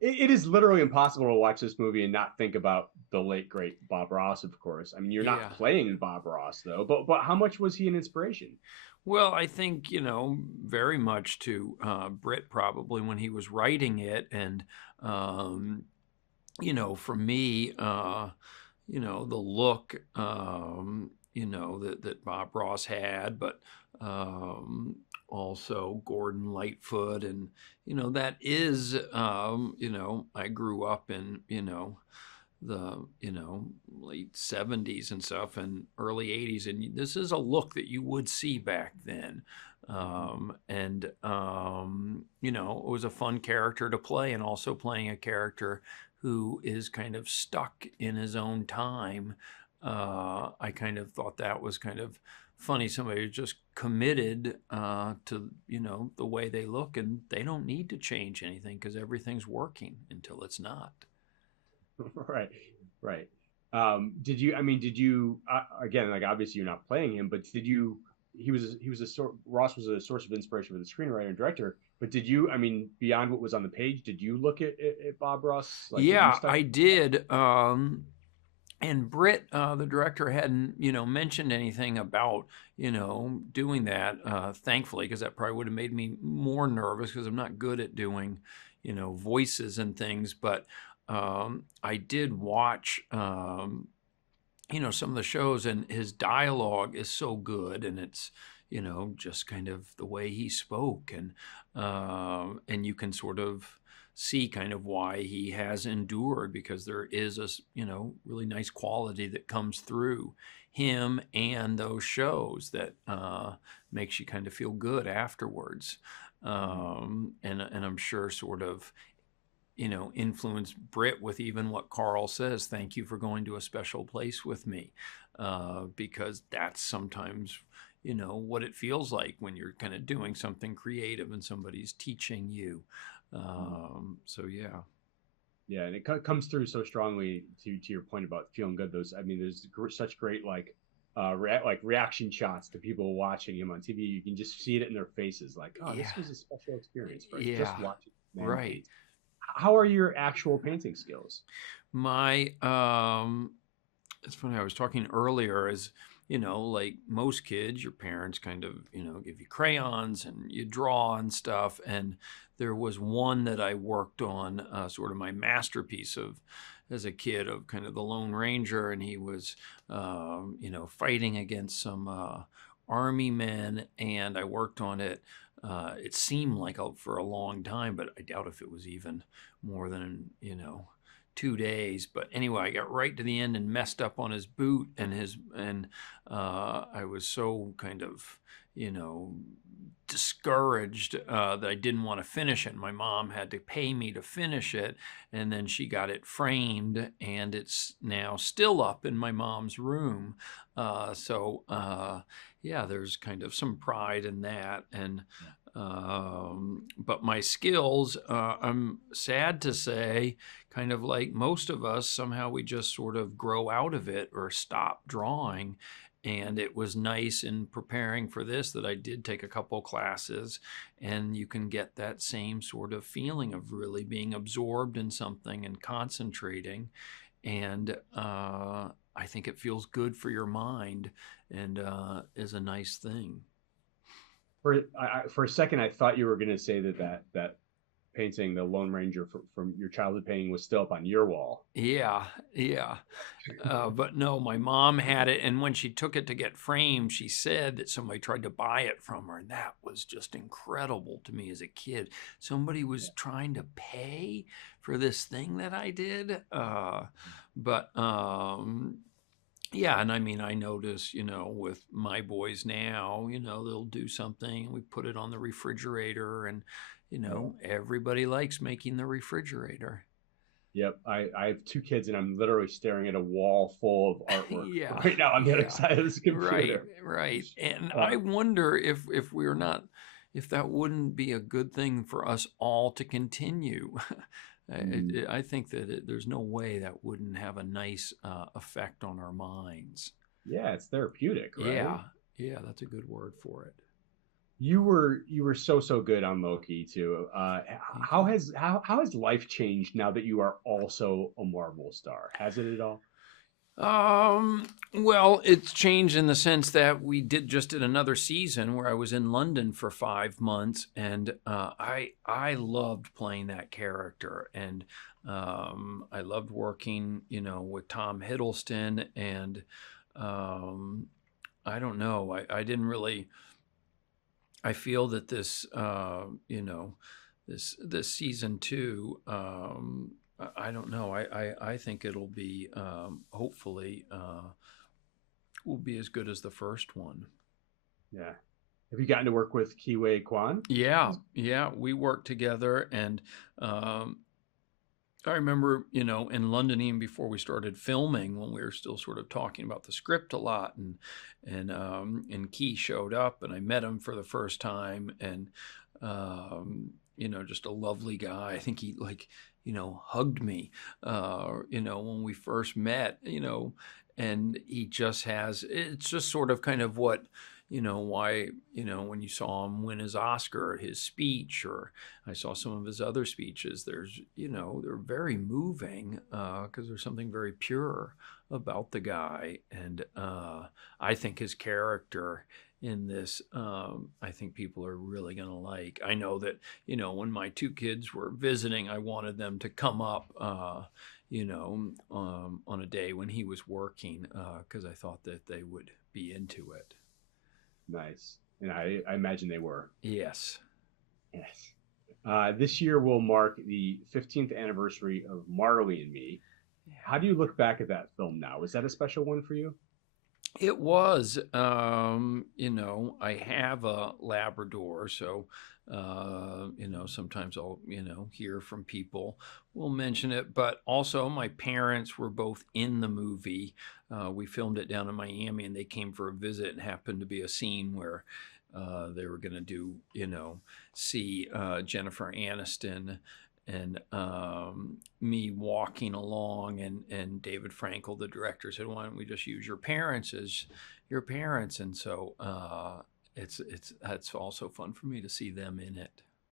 it is literally impossible to watch this movie and not think about the late great Bob Ross, of course. I mean, you're not Yeah. playing Bob Ross though, but how much was he an inspiration? Well, I think, very much to Britt probably when he was writing it. And, um, for me, the look, that Bob Ross had, but um, also Gordon Lightfoot. And, that is, I grew up in, the late 70s and stuff and early 80s, and this is a look that you would see back then. And it was a fun character to play, and also playing a character who is kind of stuck in his own time. I kind of thought that was kind of funny. Somebody who's just committed to the way they look, and they don't need to change anything because everything's working until it's not. Right, right. Did you? I mean, did you? Again, like obviously you're not playing him, but did you? He was a sort. Ross was a source of inspiration for the screenwriter and director. But did you? I mean, beyond what was on the page, did you look at Bob Ross? Like, did you Yeah, study? I did. And Britt, the director, hadn't mentioned anything about doing that. Thankfully, because that probably would have made me more nervous because I'm not good at doing voices and things. But I did watch some of the shows, and his dialogue is so good, and it's just kind of the way he spoke. And you can sort of see kind of why he has endured, because there is a really nice quality that comes through him and those shows that makes you kind of feel good afterwards. And I'm sure sort of influence Britt with even what Carl says. Thank you for going to a special place with me, because that's sometimes what it feels like when you're kind of doing something creative and somebody's teaching you. So yeah. Yeah, and it comes through so strongly to your point about feeling good. Those, I mean, there's such great like reaction shots to people watching him on TV. You can just see it in their faces, like, oh, Yeah. this was a special experience for us just Yeah. watching man Right. paint. How are your actual painting skills? My it's funny, I was talking earlier, as like most kids, your parents kind of give you crayons and you draw and stuff. And there was one that I worked on, sort of my masterpiece of as a kid, of kind of the Lone Ranger, and he was fighting against some army men, and I worked on it. It seemed like for a long time, but I doubt if it was even more than 2 days. But anyway, I got right to the end and messed up on his boot, and I was so kind of you know discouraged that I didn't want to finish it. My mom had to pay me to finish it, and then she got it framed, and it's now still up in my mom's room. So yeah, there's kind of some pride in that. And but my skills, I'm sad to say, kind of like most of us, somehow we just sort of grow out of it or stop drawing. And it was nice in preparing for this that I did take a couple classes, and you can get that same sort of feeling of really being absorbed in something and concentrating. And I think it feels good for your mind, and is a nice thing. For a second, I thought you were going to say that painting, the Lone Ranger from your childhood painting, was still up on your wall. Yeah, yeah. But no, my mom had it, and when she took it to get framed, she said that somebody tried to buy it from her, and that was just incredible to me as a kid. Somebody was Yeah. trying to pay for this thing that I did. But yeah, and I mean, I notice, with my boys now, they'll do something, we put it on the refrigerator, and Yeah. everybody likes making the refrigerator. Yep. I have two kids, and I'm literally staring at a wall full of artwork Yeah, right now on the other yeah, side of this right, computer. right. And I Uh, wonder if we're not, if that wouldn't be a good thing for us all to continue. I think that there's no way that wouldn't have a nice effect on our minds. yeah, it's therapeutic, right? Yeah, yeah, that's a good word for it. you were so good on Loki too. Thank How you. has life changed now that you are also a Marvel star? Has it at all? Um, well, it's changed in the sense that we just did another season where I was in London for 5 months, and I loved playing that character, and I loved working, with Tom Hiddleston, and um, I don't know, I didn't really. I feel that this season two. I don't know. I think it'll be hopefully will be as good as the first one. Yeah. Have you gotten to work with Ke Huy Quan? Yeah, yeah, we worked together, and um, I remember, in London, even before we started filming, when we were still sort of talking about the script a lot, and Key showed up, and I met him for the first time, and just a lovely guy. I think he like, hugged me, when we first met, and he just has. It's just sort of kind of what. Why, when you saw him win his Oscar, his speech, or I saw some of his other speeches. They're very moving because there's something very pure about the guy, and I think his character in this, I think people are really gonna like. I know that when my two kids were visiting, I wanted them to come up. On a day when he was working, because I thought that they would be into it. Nice. And I imagine they were. Yes. Yes. This year will mark the 15th anniversary of Marley and Me. How do you look back at that film now? Is that a special one for you? It was. I have a Labrador, so, sometimes I'll, hear from people. We'll mention it, but also my parents were both in the movie. We filmed it down in Miami, and they came for a visit, and happened to be a scene where they were going to see Jennifer Aniston and me walking along, and David Frankel, the director, said, "Why don't we just use your parents as your parents?" And so it's also fun for me to see them in it.